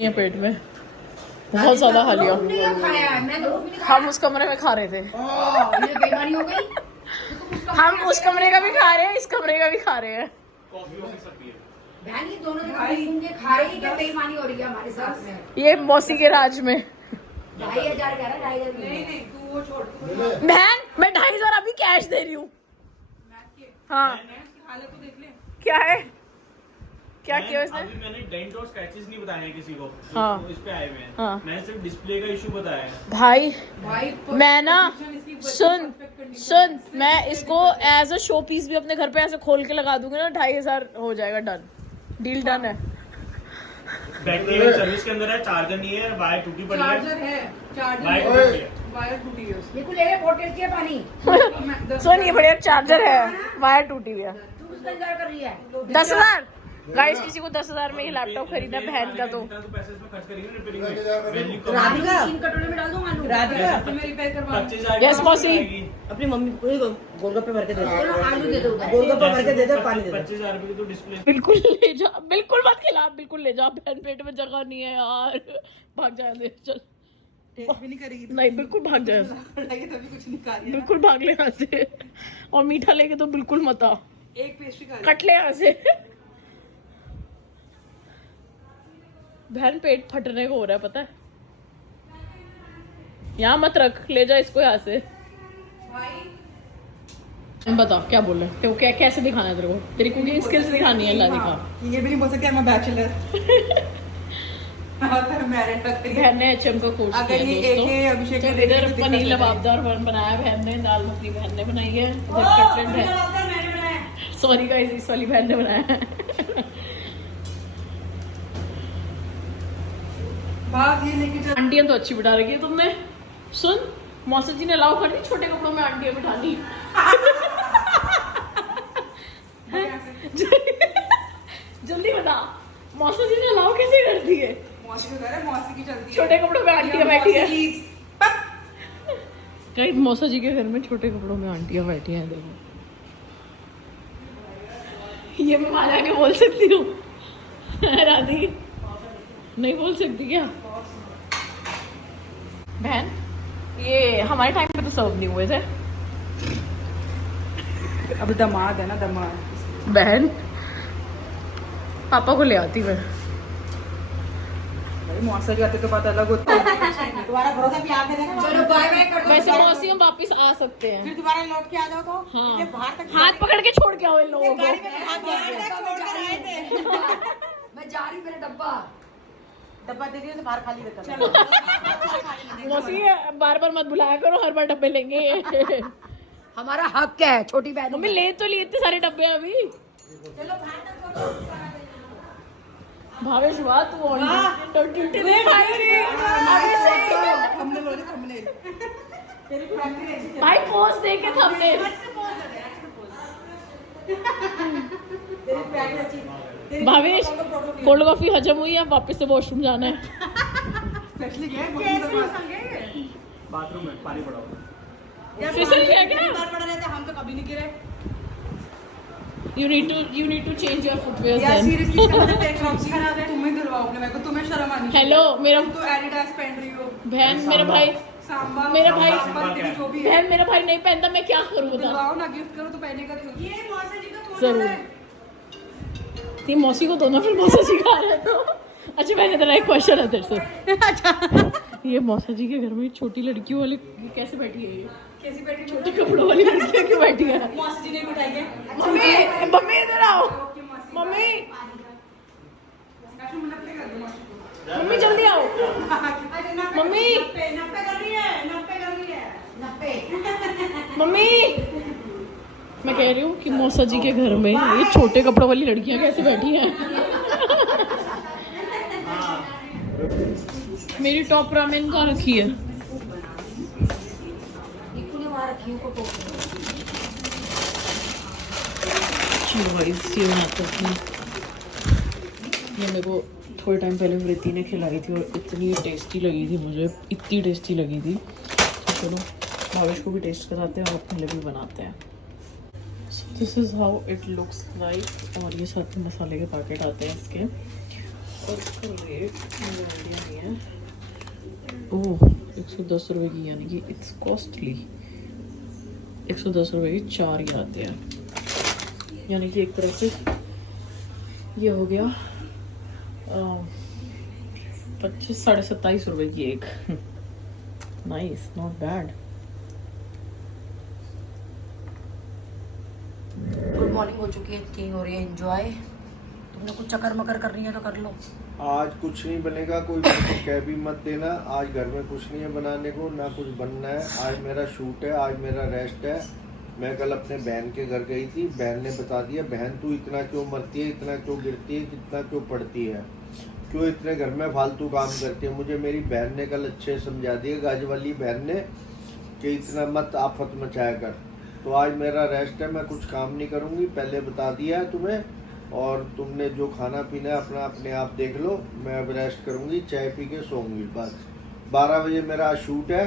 ये पेट में बहुत ज्यादा खा लिया। हम उस कमरे में खा रहे थे। ये बेमारी हो गई। हम उस कमरे का भी खा रहे हैं, इस कमरे का भी खा रहे हैं। बहन ये दोनों खा रही है, क्या बेईमानी हो रही है हमारे साथ में। ये मौसी के राज में 2,500 कह रहा है, 2,500 नहीं तू वो छोड़। बहन मैं 2,500 अभी कैश दे रही हूँ। हाँ क्या है, क्या किया उसने? अभी मैंने डेंट और स्क्रैचेस नहीं बताए हैं किसी को। हाँ। तो इस पे आए हुए हैं। हाँ। मैंने सिर्फ डिस्प्ले का इशू बताया है। भाई मैं ना सुन मैं इसको एज अ शो पीस भी अपने घर पे ऐसे खोल के लगा दूंगी ना, 2,500 हो जाएगा। डन, डील डन है। बैटरी में सर्विस के अंदर है, चार्जर नहीं है, वायर टूटी पड़ी है। चार्जर है, चार्जर वायर टूटी है। वायर टूटी है उसकी। बिल्कुल ले वोल्टेज के पानी। सुन ये बढ़िया चार्जर है, वायर टूटी हुई है। तू किसका इंतजार कर रही है? 10,000 गाइस, किसी को 10,000 में ये लैपटॉप खरीदना है बहन का तो पैसे इसमें खर्च करेंगे रिपेयरिंग में। वैल्यू कम राधिका 3 कटोरे में डाल दूंगा आलू। राधिका तुम्हें रिपेयर करवा 25,000 Yes, मौसी। अपनी मम्मी को गोलगप्पे भर के दे दो, आलू दे दो। गोलगप्पे भर के दे दो, पानी दे दो। 25,000 रुपए की तो डिस्प्ले। बिल्कुल ले जा, बिल्कुल मत खिला, बिल्कुल ले जा। बहन पेट में जगह नहीं है यार, भाग जा दे, चल। टेस्ट भी नहीं करेगी तो नहीं बिल्कुल भाग जा, लगे तभी कुछ नहीं खा रही है। बिल्कुल भाग ले यहाँ से। और मीठा लेके तो बिल्कुल मत आ, एक पेस्ट्री खा रही कट ले यहाँ से। बहन पेट फटने को हो रहा है पता है। यहाँ मत रख, ले जा इसको यहाँ से। बता क्या बोल रहे हैं, तो क्या कैसे दिखाना है तेरे को? तेरी कुकिंग स्किल्स दिखानी है, अल्लाह दिखा। है। ये भी नहीं बोल सकते मैं बैचलर। अगर मैरिड तक बहन ने एचएम का कोर्स अगर ये किया AK अभिषेक दोस्तों। ने इधर देखी तो पनीर दिक्कत लबाबदार बनाया बहन ने, दाल मखनी बहन ने बनाई है, इधर कटलेट है। सॉरी गाइस, इस वाली बहन ने बनाया है। भाग ये लेके चल। आंटियां तो अच्छी बिठा रखी है तुमने। सुन मौसा जी ने अलाउ कर दी छोटे कपड़ों में आंटियां बिठानी। जल्दी बता, मौसा जी ने अलाउ कैसे कर दी है? मौसी को कह रहा है, मौसी की चलती है। छोटे कपड़ों में आंटियां बैठी है। Please, कहीं मौसा जी के घर में छोटे कपड़ों में आंटियां बैठी हैं। देखो ये मैं वहां जाके बोल सकती हूँ? राधी नहीं बोल सकती क्या? बहन ये हमारे टाइम पे तो सर्व नहीं हुए थे। अब दामाद है ना, दामाद। बहन पापा को ले आती मैं। भाई मौसा जी आते तो बात अलग होती है। दोबारा भरोसा भी आके देना। चलो बाय बाय कर दो। वैसे मौसी हम वापिस आ सकते हैं। फिर दोबारा लौट के आ जाओ तो हाँ। ये बाहर तक हाथ पकड़ के छोड़ के आओ इन लोगों को। गाड़ी में हाथ छोड़ कर आए थे। मैं जा रही हूँ, मेरा डब्बा। डब्बा दे दिया तो बाहर खाली रहता। मौसी बार बार मत बुलाया करो, हर बार डब्बे लेंगे। हमारा हक है छोटी बहन। मम्मी ले तो लिए इतने सारे डब्बे अभी। चलो बाहर तक भावेश वाह तू ऑन ड्यूटी नहीं खाई रही अभी से। हमने बोले हमने भाई पोस्ट दे के थंबनेल। भावेश कोल्ड कॉफी हजम हुई, अब वापस से वॉशरूम जाना है। स्पेशली क्या है, बाथरूम में पानी पड़ा हुआ। फिसल गया क्या? बार पड़ा रहता, हम तो कभी नहीं गिरे। You need to change your footwear यार then. सीरियसली इसका मतलब तेरे क्रॉक्स खराब है, तुम्हें धुलवाओ अपने। मेरे को तुम्हें शर्म आनी चाहिए। हेलो मेरा तुम तो एडिडास पहन रही हो। बहन, मेरा भाई सांबा मेरा भाई सांबा तेरी जो भी है बहन मेरा भाई नहीं पहनता, मैं क्या करूँ बता? दिलवाओ ना, गिफ्ट करो तो पहनेगा क्यों? ये मौसा जी का फोन जरूर ती मौसी को दो ना, फिर मौसा जी खा रहे तो। अच्छा मैंने तेरा एक क्वेश्चन है तेरे से। अच्छा ये मौसा जी के घर में छोटी लड़कियों वाली कैसे बैठी है? ये कैसी बैठी छोटे कपड़ों वाली लड़कियां क्यों बैठी है? मौसा जी ने बिठाई है। मम्मी मम्मी इधर आओ। मम्मी मम्मी जल्दी आओ। मम्मी नप्पे कर रही है। मम्मी मैं कह रही हूँ कि मौसा जी के घर में ये छोटे कपड़ों वाली लड़कियां कैसे बैठी हैं? मेरी टॉप रामेन कहाँ रखी है? चलो गाइस ये बनाते हैं। ये मेरे को थोड़े टाइम पहले वृत्ति ने खिलाई थी और इतनी टेस्टी लगी थी, मुझे इतनी टेस्टी लगी थी। तो चलो भावेश को भी टेस्ट कराते हैं और अपने लिए भी बनाते हैं। So this is how it looks like. और ये साथ में मसाले के पैकेट आते हैं इसके। और इसका रेट मुझे आइडिया नहीं है। ओह 110 रुपये की, यानी कि इट्स कॉस्टली। 110 रुपये की 4 ही आते हैं, यानी कि एक तरह से ये हो गया 25-27.5 रुपये की एक। Nice, not bad. Good morning हो चुकी है, टी हो रही है एंजॉय। तुमने कुछ चक्कर मकर कर रही है तो कर लो। आज कुछ नहीं बनेगा, कोई मेरे को कह भी मत देना। आज घर में कुछ नहीं है बनाने को, ना कुछ बनना है। आज मेरा शूट है, आज मेरा रेस्ट है। मैं कल अपने बहन के घर गई थी, बहन ने बता दिया, बहन तू इतना क्यों मरती है, इतना क्यों गिरती है, कितना क्यों पड़ती है, क्यों इतने घर में फालतू काम करती है। मुझे मेरी बहन ने कल अच्छे समझा दिया, गाज वाली बहन ने, कि इतना मत आफत मचाया कर। तो आज मेरा रेस्ट है, मैं कुछ काम नहीं करूँगी, पहले बता दिया है तुम्हें। और तुमने जो खाना पीना है अपना अपने आप देख लो। मैं अब रेस्ट करूँगी, चाय पी के सोऊंगी बस। 12 बजे मेरा शूट है,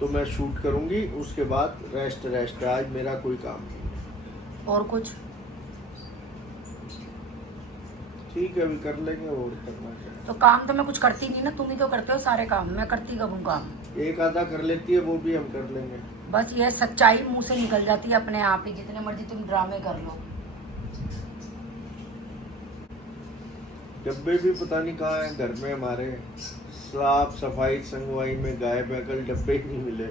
तो मैं शूट करूँगी, उसके बाद रेस्ट है। आज मेरा कोई काम नहीं। और कुछ ठीक है, अभी कर लेंगे और करना क्या। तो काम तो मैं कुछ करती नहीं ना, तुम ही तो करते हो सारे काम। मैं करती कब हूँ काम? एक आधा कर लेती है, वो भी हम कर लेंगे। बस ये सच्चाई मुंह से निकल जाती है अपने आप ही, जितने मर्जी तुम ड्रामे कर लो। डब्बे भी पता नहीं कहाँ हैं घर में हमारे। साफ सफाई संगवाई में गायब है, कल डब्बे ही नहीं मिले।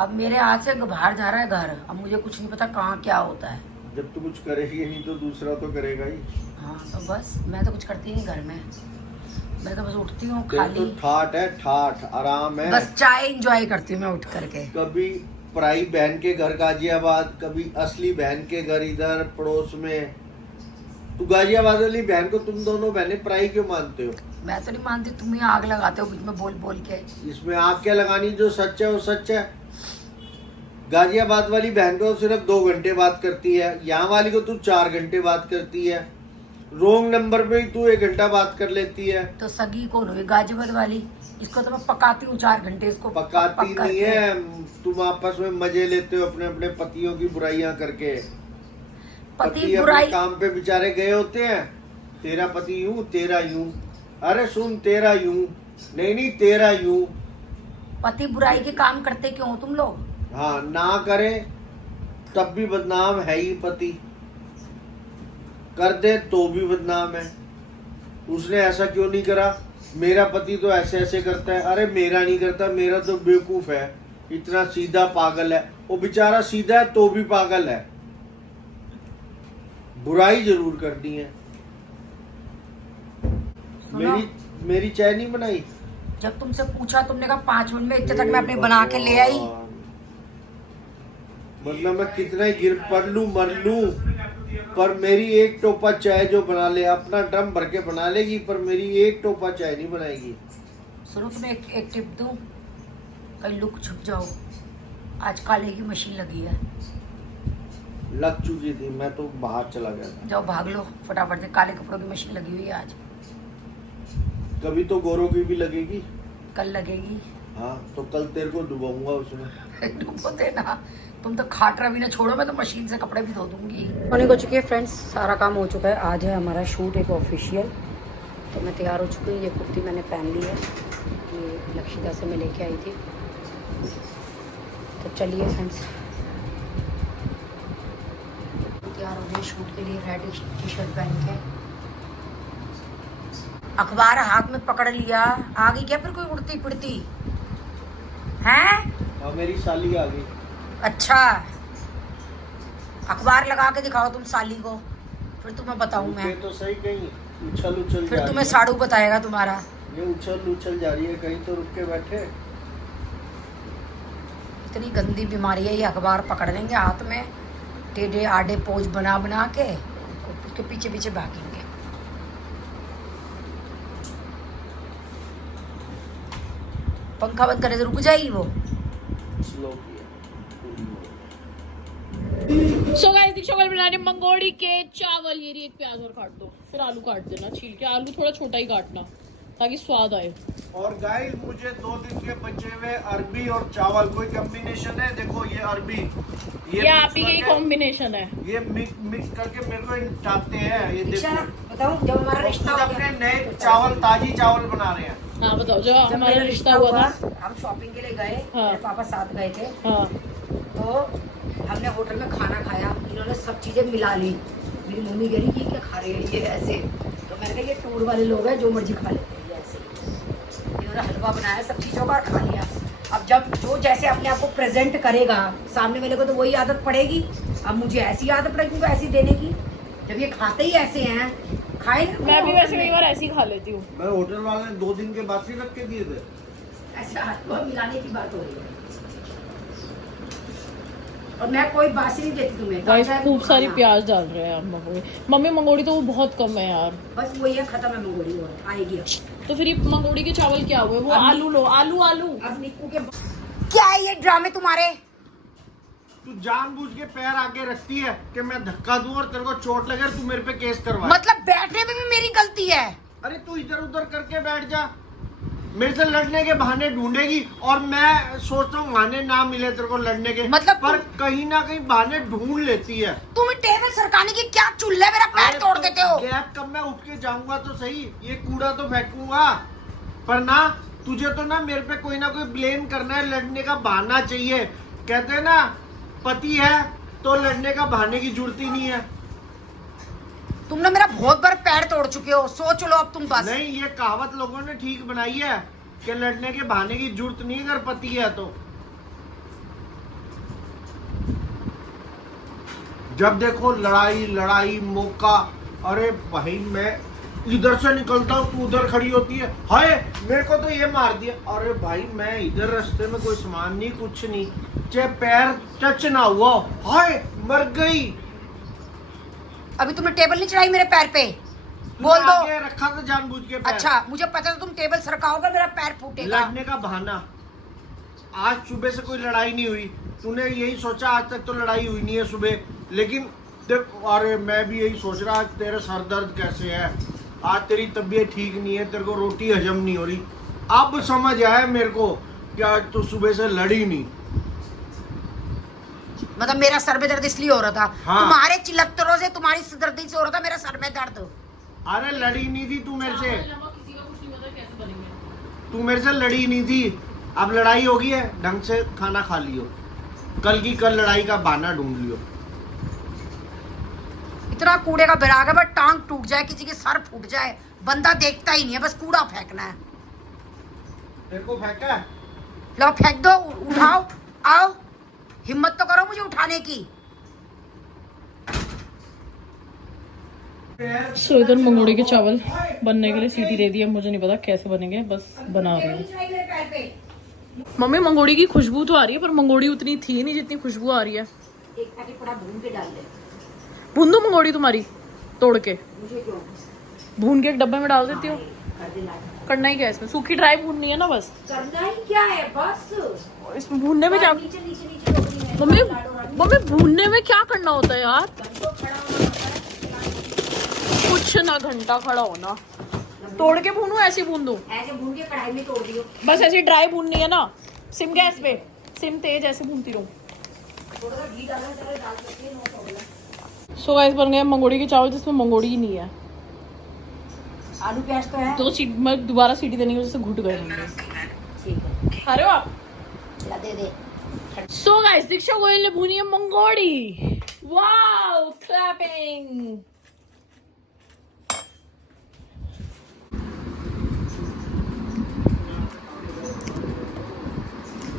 अब मेरे हाथ से बाहर जा रहा है घर, अब मुझे कुछ नहीं पता कहाँ क्या होता है। जब तू कुछ करेगी नहीं तो दूसरा तो करेगा ही। हाँ तो बस मैं तो कुछ करती नहीं घर में, मैं तो बस उठती हूँ तेरे खाली, तो ठाठ है, ठाठ आराम है। बस चाय एंजॉय करती हूँ मैं उठ करके। कभी पराई बहन के घर गाजियाबाद, कभी असली बहन के घर इधर पड़ोस में। तू गाजियाबाद वाली बहन को तुम दोनों बहनें पराई क्यों मानते हो? मैं तो नहीं मानती, तुम ही आग लगाते हो बीच में बोल बोल के। इसमें आग क्या लगानी, जो सच है वो सच है। गाजियाबाद वाली बहन को सिर्फ 2 घंटे बात करती है, यहाँ वाली को तू 4 घंटे बात करती है। रोंग नंबर पे ही तू 1 घंटा बात कर लेती है। तो सगी कौन हुई? गाजियाबाद वाली। इसको तो मैं पकाती हूँ 4 घंटे, इसको पकाती पक नहीं करके। है, तुम आपस में मजे लेते हो अपने अपने पतियों की बुराइयां करके। पति पति बुराई, अपने काम पे बेचारे गए होते हैं, तेरा पति यूं तेरा यूं, अरे सुन तेरा यूं, नहीं तेरा यूं। पति बुराई के काम करते क्यों हो तुम लोग? हाँ ना करे तब भी बदनाम है ही, पति कर दे तो भी बदनाम है। उसने ऐसा क्यों नहीं करा, मेरा पति तो ऐसे ऐसे करता है। अरे मेरा नहीं करता, मेरा तो बेवकूफ है, इतना सीधा पागल है। वो बेचारा सीधा है तो भी पागल है, बुराई जरूर करनी है। मेरी चाय नहीं बनाई? जब तुमसे पूछा तुमने कहा 5 मिनट में, इतने तक मैं अपने बना के ले आई। मतलब मैं कितना ही गिर पड़ लूं मर लूं, पर मेरी एक टोपा चाय जो बना ले, अपना ड्रम भर के बना लेगी, पर मेरी एक टोपा चाय नहीं बनाएगी। सुनो तुम्हें एक टिप दूं, कहीं लुक छुप जाओ। आज काले की मशीन लगी है। लग चुकी थी, मैं तो बाहर चला गया था। जाओ भाग लो फटाफट से, काले कपड़ों की मशीन लगी हुई है आज। कभी तो गोरों की भी लगेगी। कल लगेगी। हाँ तो कल तेरे को डुबाऊंगा उसमें। डुबो देना, तुम तो खाटरा भी ना छोड़ो, मैं तो मशीन से कपड़े भी धो दूंगी। मॉर्निंग हो चुकी है फ्रेंड्स, सारा काम हो चुका है। आज है हमारा शूट एक ऑफिशियल, तो मैं तैयार हो चुकी हूँ। ये कुर्ती मैंने पहन ली है, ये लक्षिता से मैं लेके आई थी। तो चलिए फ्रेंड्स, तैयार हो गए शूट के लिए, रेड टी शर्ट पहन के। अखबार हाथ में पकड़ लिया, आ गई क्या फिर कोई उड़ती फिरती हैं? हाँ मेरी साली आ गई। अच्छा, अखबार लगा के दिखाओ तुम साली को, फिर तुम्हें बताऊं मैं। तो सही, कहीं उछल उछल फिर तुम्हें साड़ू बताएगा तुम्हारा। ये उछल जा रही है, कहीं तो रुक के बैठे। इतनी गंदी बीमारी है ये, अखबार पकड़ लेंगे हाथ में, टेढ़े आड़े पोज बना बना के उसके पीछे पीछे भागेंगे। पंखा बंद करने से रुक जाएगी वो। स्लो किया। सो गाइस, दीक्षा कल बना रही मंगोड़ी के चावल। ये रही, एक प्याज और काट दो, फिर आलू काट देना छील के। आलू थोड़ा छोटा ही काटना ताकि स्वाद आए। और गाइस मुझे 2 दिन के बचे हुए अरबी और चावल कोई कॉम्बिनेशन है, देखो ये अरबी ये आप ही का कॉम्बिनेशन है। ये मिक्स करके मेरे को चाहते हैं, ये दीक्षा, देखो बताऊं जब हमारा रिश्ता हो अपने गया नए चावल ताजी चावल बना रहे हैं। हाँ बताओ, जब जब हमारा मेरा रिश्ता हुआ था। हम शॉपिंग के लिए गए, हाँ। मेरे पापा साथ गए थे, हाँ तो हमने होटल में खाना खाया, इन्होंने सब चीजें मिला ली। मेरी मम्मी कह रही ये क्या खा रहे हैं ये ऐसे, तो मैंने कहा ये टूर वाले लोग हैं जो मर्जी खा लेते हैं ये ऐसे। इन्होंने हलवा बनाया सब चीज़ों का, खा लिया। अब जब जो जैसे अपने आप को प्रेजेंट करेगा सामने वाले को तो वही आदत पड़ेगी। अब मुझे ऐसी आदत पड़ेगी उनको ऐसी देने की, जब ये खाते ही ऐसे हैं, खाए ना। मैं भी वैसे कई बार ऐसे ही खा लेती हूँ। मैं होटल वाले ने 2 दिन के बाद ही रख के दिए थे। ऐसे हलवा मिलाने की बात हो रही है, और मैं कोई बासी नहीं देती तुम्हें। गाइस ताजा खूब सारी खाना। प्याज डाल रहे हैं आप मंगोड़ी। मम्मी मंगोड़ी तो वो बहुत कम है यार। बस वही है, खत्म है मंगोड़ी, और आएगी अब। तो फिर ये मंगोड़ी के चावल क्या हुए? वो आलू लो, आलू आलू। अब निक्कू के क्या है ये ड्रामे तुम्हारे? तू जानबूझ के पैर आगे रखती है कि मैं धक्का दूं और तेरे को चोट लगे और तू मेरे पे केस करवा। मतलब बैठने में भी मेरी गलती है? अरे तू इधर उधर करके बैठ जा, मेरे से लड़ने के बहाने ढूंढेगी और मैं सोचता हूँ बहाने ना मिले तेरे को लड़ने के, मतलब पर कहीं ना कहीं बहाने ढूंढ लेती है। तुम टेबल सरकाने की क्या चुल्ले मेरा पैर अरे तोड़ तो देते हो। गैप कब मैं उठ के जाऊंगा तो सही, ये कूड़ा तो फेंकूंगा, पर ना तुझे तो ना मेरे पे कोई ना कोई ब्लेम करना है, लड़ने का बहाना चाहिए। कहते हैं ना पति है तो लड़ने का बहाने की जरूरत ही नहीं है। तुमने मेरा बहुत बार पैर तोड़ चुके हो, सोच लो अब तुम बस। नहीं, ये कहावत लोगों ने ठीक बनाई है कि लड़ने के बहाने की जरूरत नहीं अगर पति है तो। जब देखो लड़ाई लड़ाई मौका। अरे भाई मैं इधर से निकलता हूँ तू उधर खड़ी होती है, हाय मेरे को तो ये मार दिया। अरे भाई मैं इधर रास्ते में कोई सामान नहीं कुछ नहीं, चाहे पैर टच ना हुआ, हाय मर गई। अभी तुमने टेबल नहीं चढ़ाई मेरे पैर पे, तूने बोल दो। आगे रखा था जानबूझ के पैर। अच्छा मुझे पता था तुम टेबल सरकाओगे मेरा पैर फूटेगा। लड़ने का बहाना। आज सुबह से कोई लड़ाई नहीं हुई, तूने यही सोचा आज तक तो लड़ाई हुई नहीं है सुबह, लेकिन देख अरे मैं भी यही सोच रहा आज तेरे सर दर्द कैसे है, आज तेरी तबीयत ठीक नहीं है, तेरे को रोटी हजम नहीं हो रही। अब समझ आया मेरे को कि आज तो सुबह से लड़ी नहीं। मतलब मेरा सर में दर्द इसलिए हो रहा था, हाँ। तुम्हारे चिल्लत्तरों से, तुम्हारी सिरदर्दी से हो रहा था मेरा सर में दर्द। अरे लड़ी नहीं थी तू मेरे से, किसी का कुछ नहीं पता कैसे बनेंगे। तू मेरे से लड़ी नहीं थी। अब लड़ाई होगी है ढंग से खाना खा लियो, कल की कल लड़ाई का बहाना ढूंढ लियो। इतना कूड़े का बिराग है, बस टांग टूट जाए, किसी के सर फूट जाए, बंदा देखता ही नहीं है, बस कूड़ा फेंकना है। तेरे को फेंका है? लो फेंक दो, उठाओ, आओ, हिम्मत तो करो मुझे उठाने की। सो इधर मंगोड़ी के चावल बनने के लिए सीटी दे दी है, मुझे नहीं पता कैसे बनेंगे, बस बना रही हूँ। मम्मी मंगोड़ी की खुशबू तो आ रही है, पर मंगोड़ी उतनी थी नहीं जितनी खुशबू आ रही है। एक पैकेट पड़ा भून के डाल दे। भून दो मंगोड़ी तुम्हारी तोड़ के? मुझे क्यों? भून के एक डब्बे में डाल देती हो। कर देना है। करना ही क्या है इसमें? सूखी ड्राई भूननी है ना बस। करना ही क्या है बस। इसमें भूनने में क्या? नीचे नीचे नीचे टोकरी में मम्मी डालो, रख दो। मम्मी भूनने में क्या करना होता है यार? घंटों खड़ा होना पड़ता है। कुछ ना घंटा खड़ा होना। तोड़ के भूनू ऐसे भून दूं? ऐसे भून के कढ़ाई में तोड़ दियो। बस ऐसे ड्राई भूननी है ना, सिम गैस पे, सिम तेज ऐसे भूनती रहूं। थोड़ा सा घी डालना चाहिए, डाल सकते हैं, नो प्रॉब्लम। सो गाइस बन गए मंगोड़ी के चावल जिसमें मंगोड़ी ही नहीं है। आलू प्याज तो है। तो सीटी मैं दोबारा सीटी देने की वजह से घुट गए होंगे। ठीक है, खा रहे हो आप? ला दे दे। सो गाइस दीक्षा गोयल ने भुनी है मंगोड़ी। Wow clapping.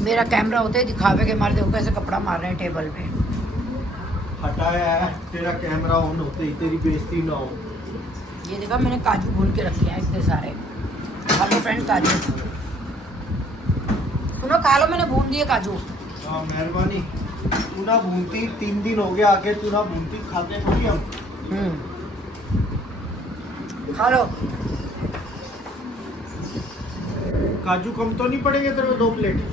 मेरा कैमरा होते ही दिखावे के मारे देखो कैसे कपड़ा मार रहे हैं टेबल पे। हटाया है तेरा कैमरा ऑन होते ही, तेरी बेइज्जती ना हो। ये देखा मैंने काजू भून के रखे हैं इतने सारे। खा लो फ्रेंड काजू, सुनो खा लो, मैंने भून दिए काजू। हाँ मेहरबानी। तू ना भूनती, 3 दिन हो गया आके तू ना भूनती, खाते थोड़ी हम। खा लो। काजू कम तो नहीं पड़ेंगे तेरे को 2 प्लेट?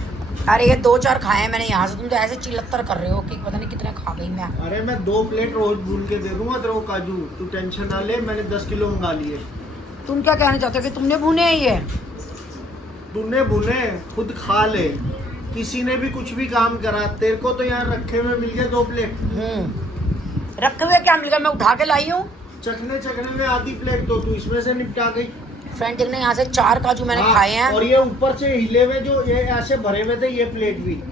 अरे ये 2-4 खाए हैं मैंने यहाँ से, तुम तो ऐसे चिल्लत्तर कर रहे हो कि पता नहीं कितने खा गई मैं। अरे मैं 2 प्लेट रोज भून के दे दूंगा तेरे को काजू, तू टेंशन ना ले, मैंने 10 किलो मंगा लिए। तुम क्या कहना चाहते हो कि तुमने भुने हैं ये? तूने भुने खुद खा ले, किसी ने भी कुछ भी काम करा, तेरे को तो यहाँ रखे हुए मिल गए 2 प्लेट। रखे हुए क्या मिल गया, मैं उठा के लाई हूँ। चखने में आधी प्लेट तो तू इसमें से निपटा गई। फ्रेंड ने यहाँ से 4 काजू मैंने खाए हैं। और ये ऊपर से हिले हुए जो ये ऐसे भरे हुए थे, ये प्लेट भी।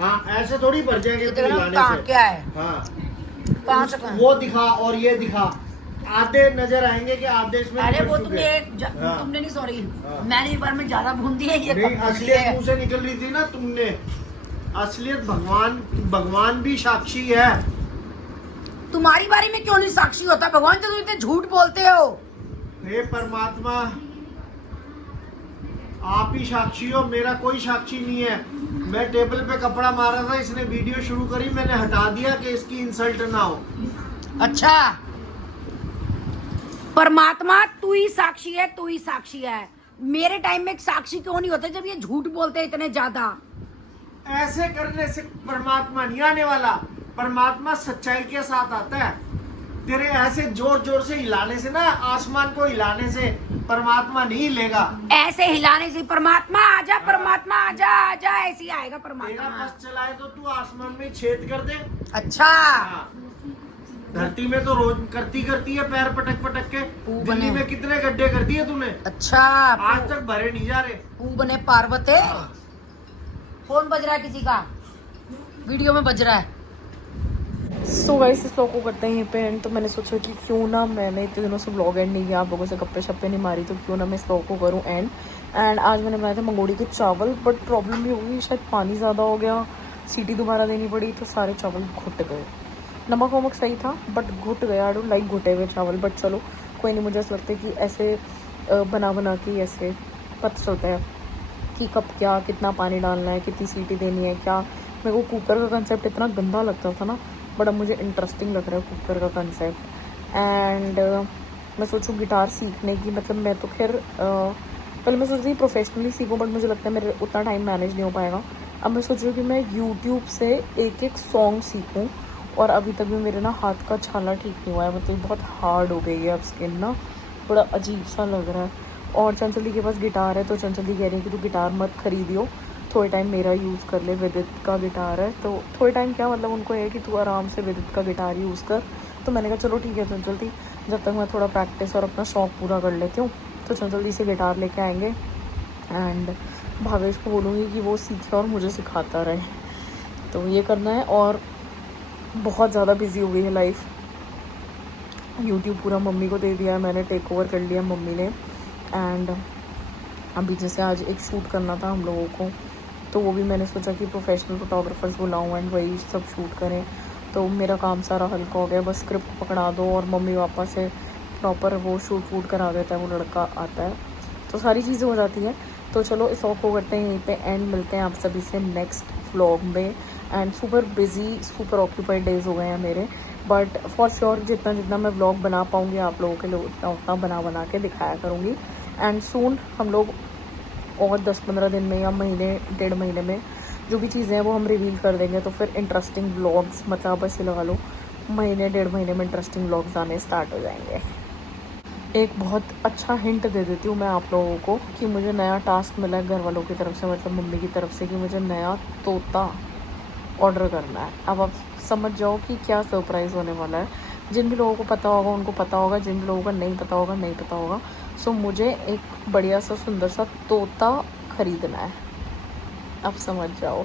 हाँ, ऐसे थोड़ी भर जाएंगे तू हिलाने से। क्या है? हाँ, कहाँ से वो दिखा और ये दिखा, आधे नजर आएंगे कि आधे इसमें। अरे वो हाँ। तुमने नहीं, सॉरी हाँ। मैंने एक बार में ज्यादा भून दी है। ये नहीं, असलियत मुंह से निकल रही थी ना तुमने। असलियत भगवान भी साक्षी है। तुम्हारी बारी में क्यों नहीं साक्षी होता भगवान, तो तुम इतने झूठ बोलते हो। हे परमात्मा, आप ही साक्षी हो, मेरा कोई साक्षी नहीं है। मैं टेबल पे कपड़ा मारा था, इसने वीडियो शुरू करी, मैंने हटा दिया कि इसकी इंसल्ट ना हो। अच्छा, परमात्मा तू ही साक्षी है, तू ही साक्षी है। मेरे टाइम में एक साक्षी क्यों नहीं होता जब ये झूठ बोलते हैं इतने ज्यादा। ऐसे करने से परमात्मा नहीं आने वाला, परमात्मा सच्चाई के साथ आता है। तेरे ऐसे जोर जोर से हिलाने से ना, आसमान को हिलाने से परमात्मा नहीं हिलेगा। ऐसे हिलाने से परमात्मा आजा, परमात्मा आजा आजा, ऐसे ही आएगा तेरा परमात्मा। बस चलाए तो तू आसमान में छेद कर दे। अच्छा, हाँ। धरती में तो रोज करती है पैर पटक पटक के। दिल्ली में कितने गड्ढे कर दिए तूने? अच्छा, आज तक भरे नहीं जा रहे। तू बने पार्वती। फोन बज रहा है किसी का, वीडियो में बज रहा है। सो गाइस, इस व्लॉग को करते हैं यहीं पे एंड। तो मैंने सोचा कि क्यों ना, मैंने इतने दिनों से व्लॉग एंड नहीं किया, आप लोगों से गप्पे शप्पे नहीं मारी, तो क्यों ना मैं इस व्लॉग को करूँ एंड आज मैंने बनाए थे मंगोड़ी के चावल। बट प्रॉब्लम ये होगी, शायद पानी ज़्यादा हो गया, सीटी दोबारा देनी पड़ी, तो सारे चावल घुट गए। नमक वमक सही था बट घुट गया। आई डोंट लाइक घुटे हुए चावल, बट चलो कोई नहीं। मुझे ऐसा लगता है कि ऐसे बना के ऐसे पता चलता है कि कब क्या कितना पानी डालना है, कितनी सीटी देनी है क्या। मेरे को कुकर का कंसेप्ट इतना गंदा लगता था ना, बट अब मुझे इंटरेस्टिंग लग रहा है कुकर का कंसेप्ट। एंड मैं सोचूं गिटार सीखने की, मतलब मैं तो खैर पहले मैं सोच रही प्रोफेशनली सीखूं, बट मुझे लगता है मेरे उतना टाइम मैनेज नहीं हो पाएगा। अब मैं सोच रही हूँ कि मैं यूट्यूब से एक सॉन्ग सीखूं। और अभी तक भी मेरे ना हाथ का छाला ठीक नहीं हुआ है, मतलब बहुत हार्ड हो गई है अब स्किन ना, बड़ा अजीब सा लग रहा है। और चंचल दी के पास गिटार है, तो चंचल दी कह रही है कि तू गिटार मत खरीदियो, थोड़े टाइम मेरा यूज़ कर ले, विदित का गिटार है। तो थोड़े टाइम क्या मतलब, उनको है कि तू आराम से विदित का गिटार यूज़ कर। तो मैंने कहा चलो ठीक है चंचल दी, जब तक मैं थोड़ा प्रैक्टिस और अपना शौक़ पूरा कर लेती हूँ। तो चंचल दी से गिटार लेके आएंगे एंड भावेश को बोलूँगी कि वो सीखे और मुझे सिखाता रहे। तो ये करना है। और बहुत ज़्यादा बिजी हो गई है लाइफ, यूट्यूब पूरा मम्मी को दे दिया है मैंने, टेक ओवर कर लिया मम्मी ने। एंड अभी जैसे आज एक शूट करना था हम लोगों को, तो वो भी मैंने सोचा कि प्रोफेशनल फोटोग्राफर्स बुलाऊँ एंड वही सब शूट करें। तो मेरा काम सारा हल्का हो गया, बस स्क्रिप्ट पकड़ा दो और मम्मी पापा से प्रॉपर वो शूट वूट करा देता है, वो लड़का आता है, तो सारी चीज़ें हो जाती हैं। तो चलो इस व्लॉग को करते हैं यहीं पे एंड, मिलते हैं आप सभी से नेक्स्ट व्लॉग में। And super busy super occupied days हो गए हैं मेरे, बट फॉर श्योर जितना मैं व्लॉग बना पाऊँगी आप लोगों के लिए उतना बना के दिखाया करूँगी। एंड सून हम लोग और 10-15 दिन में या महीने 1.5 महीने में जो भी चीज़ें हैं वो हम रिवील कर देंगे। तो फिर इंटरेस्टिंग व्लॉग्स, मतलब बस लगा लो महीने 1.5 महीने में इंटरेस्टिंग व्लॉग्स आने स्टार्ट हो जाएंगे। एक बहुत अच्छा हिंट दे देती हूँ मैं आप लोगों को कि मुझे नया टास्क मिला है घर वालों की तरफ से, मतलब मम्मी की तरफ से, कि मुझे नया तोता ऑर्डर करना है। अब आप समझ जाओ कि क्या सरप्राइज़ होने वाला है। जिन भी लोगों को पता होगा उनको पता होगा, जिन भी लोगों को नहीं पता होगा नहीं पता होगा। सो मुझे एक बढ़िया सा सुंदर सा तोता ख़रीदना है, अब समझ जाओ।